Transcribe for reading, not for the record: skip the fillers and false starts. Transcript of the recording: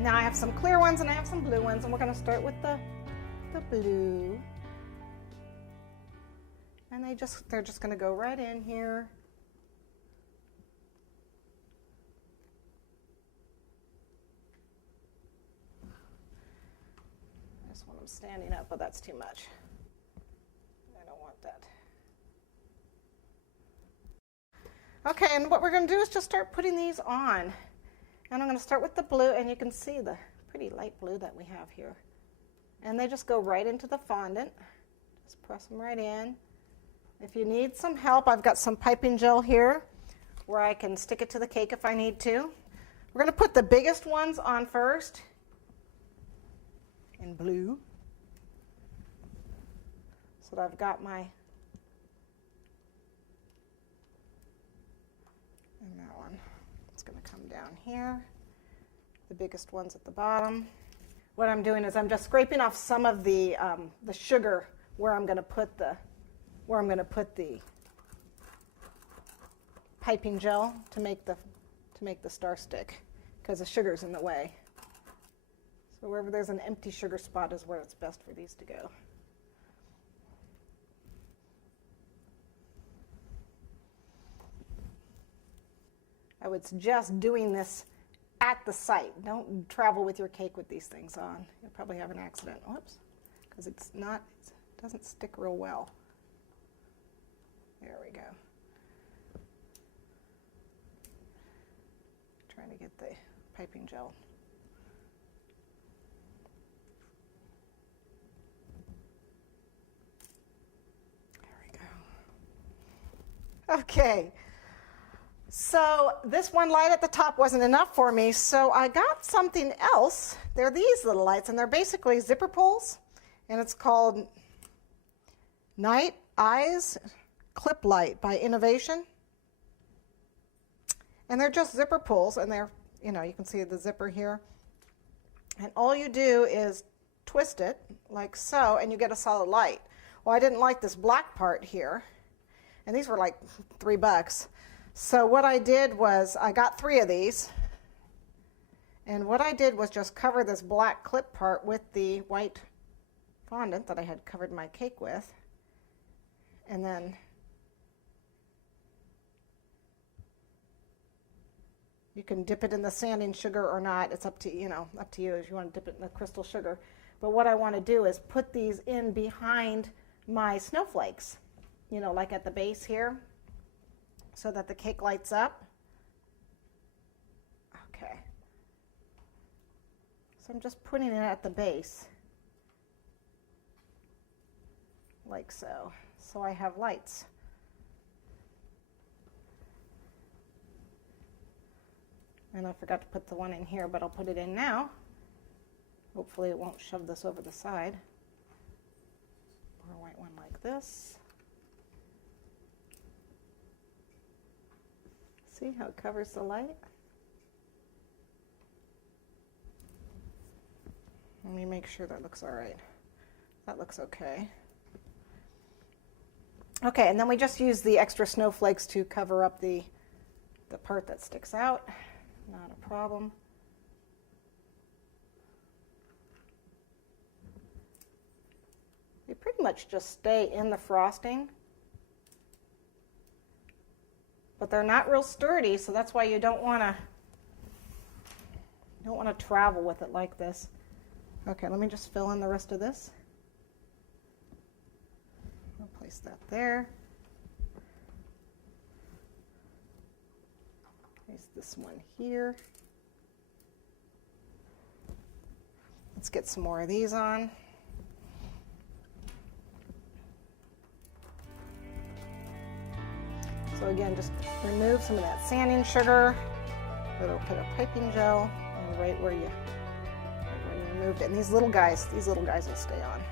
Now I have some clear ones and I have some blue ones, and we're going to start with the blue. And they're just going to go right in here. Just when I'm standing up, but that's too much. I don't want that. Okay, and what we're going to do is just start putting these on. And I'm going to start with the blue, and you can see the pretty light blue that we have here. And they just go right into the fondant. Just press them right in. If you need some help, I've got some piping gel here where I can stick it to the cake if I need to. We're going to put the biggest ones on first in blue. So that I've got my, and that one. It's going to come down here. The biggest ones at the bottom. What I'm doing is I'm just scraping off some of the sugar where I'm going to put the piping gel to make the star stick, because the sugar's in the way. So wherever there's an empty sugar spot is where it's best for these to go. I would suggest doing this at the site. Don't travel with your cake with these things on. You'll probably have an accident. Whoops, because it doesn't stick real well. There we go. Trying to get the piping gel. There we go. Okay. So this one light at the top wasn't enough for me, so I got something else. They're these little lights, and they're basically zipper pulls, and it's called Night Eyes Clip Light by Innovation. And they're just zipper pulls, and they're, you can see the zipper here. And all you do is twist it like so, and you get a solid light. Well, I didn't like this black part here, and these were like $3. So what I did was I got 3 of these, and what I did was just cover this black clip part with the white fondant that I had covered my cake with, and then you can dip it in the sanding sugar or not. It's up to you if you want to dip it in the crystal sugar. But what I want to do is put these in behind my snowflakes, like at the base here, so that the cake lights up. Okay. So I'm just putting it at the base, like so. So I have lights. And I forgot to put the one in here, but I'll put it in now. Hopefully it won't shove this over the side. Or a white one like this. See how it covers the light? Let me make sure that looks all right. That looks okay. Okay, and then we just use the extra snowflakes to cover up the part that sticks out. Not a problem. They pretty much just stay in the frosting, but they're not real sturdy, so that's why you don't want to travel with it like this. Okay, let me just fill in the rest of this. I'll place that there. Place this one here. Let's get some more of these on. So again, just remove some of that sanding sugar, a little bit of piping gel, and right where you removed it. And these little guys will stay on.